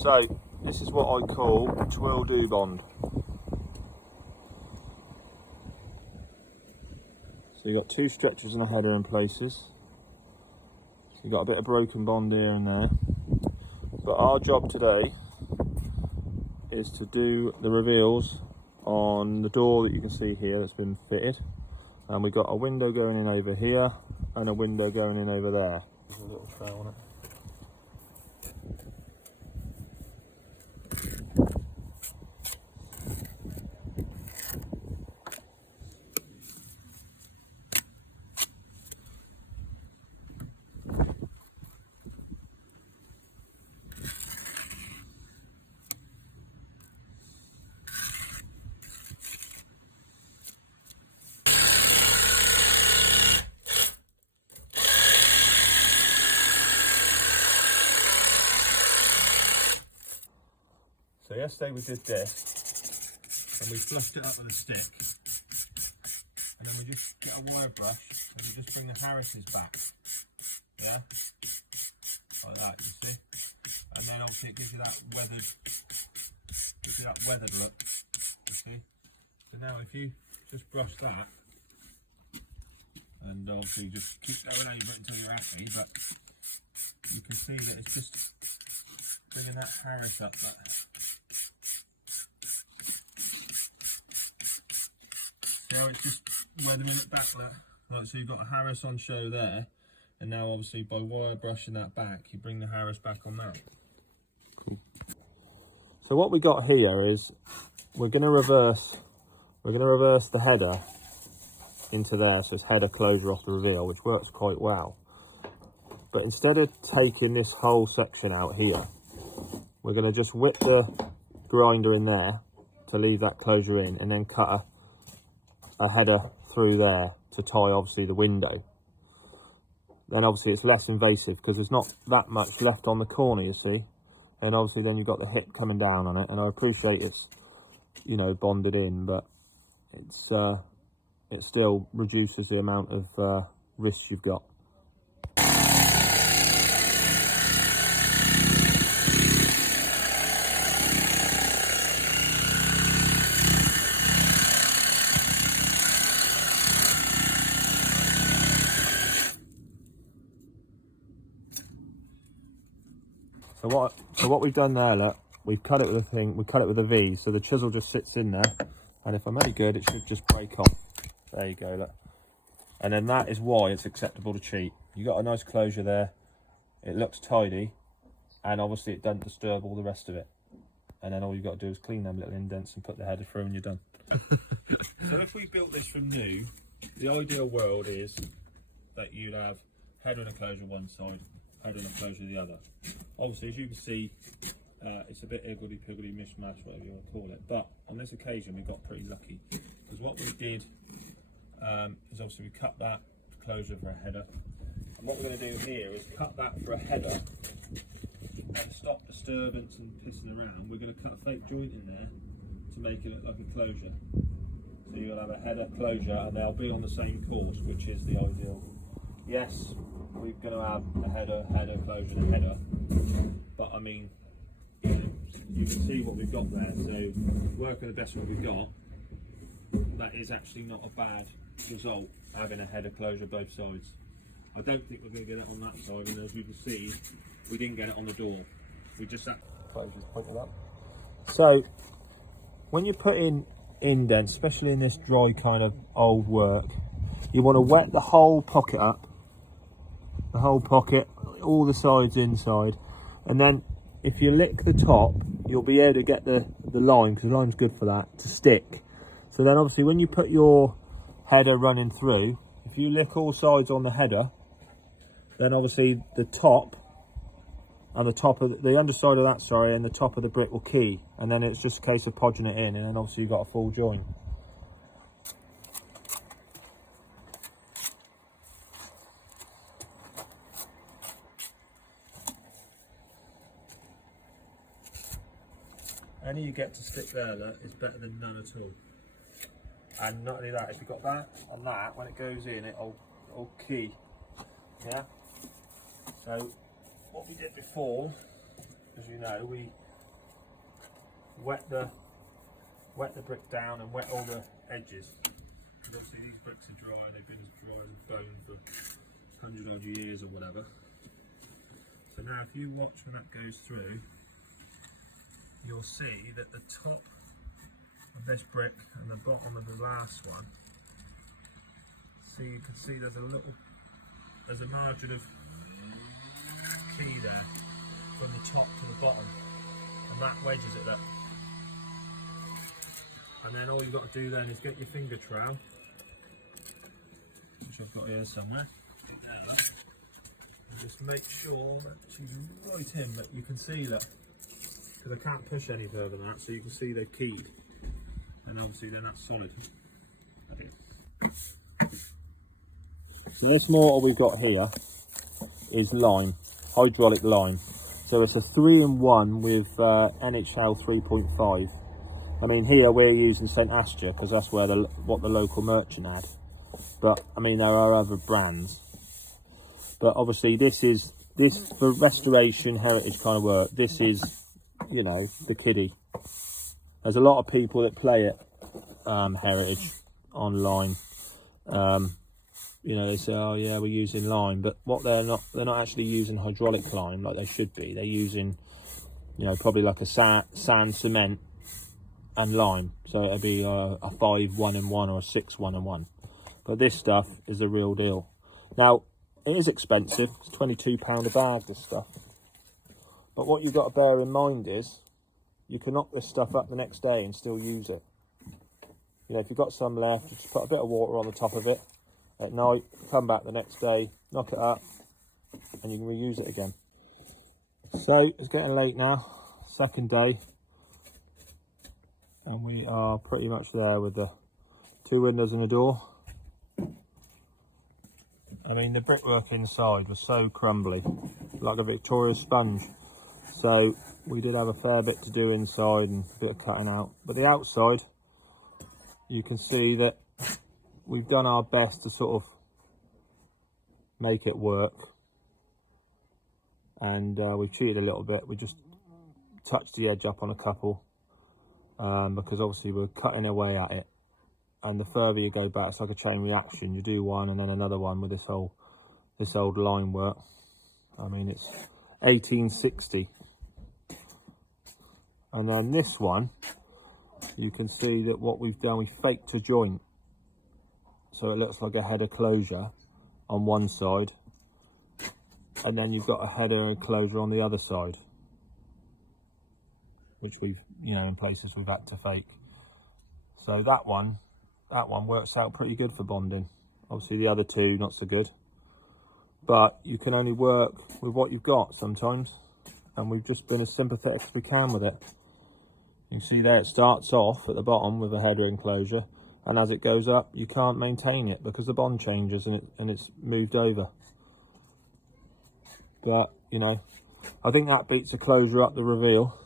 So this is what I call twill do bond. So you've got two stretchers and a header in places. So you've got a bit of broken bond here and there. But our job today is to do the reveals on the door that you can see here that's been fitted. And we've got a window going in over here and a window going in over there. There's a little trail on it. So yesterday we did this, and we flushed it up with a stick, and then we just get a wire brush and we just bring the Harris's back, yeah, like that, you see, and then obviously it gives you that weathered look, you see. So now if you just brush that, and obviously just keep going over it until you're happy, but you can see that it's just bringing that Harris up there. So it's just weathering it back like so. You've got the Harris on show there, and now obviously by wire brushing that back, you bring the Harris back on that. Cool. So what we got here is we're going to reverse the header into there, so it's header closure off the reveal, which works quite well. But instead of taking this whole section out here, we're going to just whip the grinder in there to leave that closure in, and then cut a header through there to tie obviously the window. Then obviously it's less invasive because there's not that much left on the corner, you see, and obviously then you've got the hip coming down on it. And I appreciate it's, you know, bonded in, but it's it still reduces the amount of risk you've got. So what we've done there, look, we've cut it with a thing, we cut it with a V, so the chisel just sits in there, and if I'm any good, it should just break off. There you go, look. And then that is why it's acceptable to cheat. You got a nice closure there, it looks tidy, and obviously it doesn't disturb all the rest of it. And then all you've got to do is clean them little indents and put the header through and you're done. So if we built this from new, the ideal world is that you'd have header and a closure one side, header and a closure the other. Obviously, as you can see, it's a bit higgledy-piggledy mishmash, whatever you want to call it. But on this occasion, we got pretty lucky, because what we did is obviously we cut that closure for a header, and what we're going to do here is cut that for a header, and stop disturbance and pissing around. We're going to cut a fake joint in there to make it look like a closure. So you'll have a header closure, and they'll be on the same course, which is the ideal. Yes, we're going to have a header, closure, and a header, but I mean, you can see what we've got there. So working the best one we've got, that is actually not a bad result, having a header closure both sides. I don't think we're going to get it on that side, and as you can see, we didn't get it on the door. We just had closures pointed up. So when you put in indents, especially in this dry kind of old work, you want to wet the whole pocket up, all the sides inside, and then if you lick the top, you'll be able to get the lime, because the lime's good for that, to stick. So then obviously when you put your header running through, if you lick all sides on the header, then obviously the top and the underside of that, sorry, and the top of the brick will key, and then it's just a case of podging it in, and then obviously you've got a full join. Any you get to stick there, look, is better than none at all. And not only that, if you've got that and that, when it goes in, it'll key. Yeah? So, what we did before, as you know, we wet the brick down and wet all the edges. And obviously these bricks are dry, they've been as dry as a bone for 100 odd years or whatever. So now if you watch when that goes through, you'll see that the top of this brick and the bottom of the last one, so you can see there's a margin of key there from the top to the bottom, and that wedges it there. And then all you've got to do then is get your finger trowel, which I've got here somewhere, and just make sure that she's right in, but you can see that, because I can't push any further than that, so you can see they're keyed, and obviously then that's solid. So this mortar we've got here is lime, hydraulic lime. So it's a 3-in-1 with NHL 3.5. I mean, here we're using St Astor because that's where what the local merchant had. But I mean, there are other brands. But obviously, this for restoration heritage kind of work. This is, you know, the kiddie. There's a lot of people that play it heritage online. You know, they say, oh yeah, we're using lime, but what they're not actually using hydraulic lime like they should be. They're using, you know, probably like a sand, cement and lime. So it'd be a 5 1-in-1 or a 6 1-in-1. But this stuff is the real deal. Now, it is expensive. It's £22 a bag, this stuff. But what you've got to bear in mind is you can knock this stuff up the next day and still use it. You know, if you've got some left, just put a bit of water on the top of it at night, come back the next day, knock it up, and you can reuse it again. So it's getting late now, second day, and we are pretty much there with the 2 windows and a door. I mean, the brickwork inside was so crumbly, like a Victoria sponge. So we did have a fair bit to do inside and a bit of cutting out. But the outside, you can see that we've done our best to sort of make it work. And we've cheated a little bit. We just touched the edge up on a couple because obviously we're cutting away at it. And the further you go back, it's like a chain reaction. You do one and then another one with this old line work. I mean, it's 1860. And then this one, you can see that what we've done, we faked a joint. So it looks like a header closure on one side. And then you've got a header closure on the other side. Which we've, you know, in places we've had to fake. So that one works out pretty good for bonding. Obviously the other two not so good, but you can only work with what you've got sometimes, and we've just been as sympathetic as we can with it. You can see there it starts off at the bottom with a header enclosure, and as it goes up you can't maintain it because the bond changes and it's moved over. But you know, I think that beats a closure up the reveal.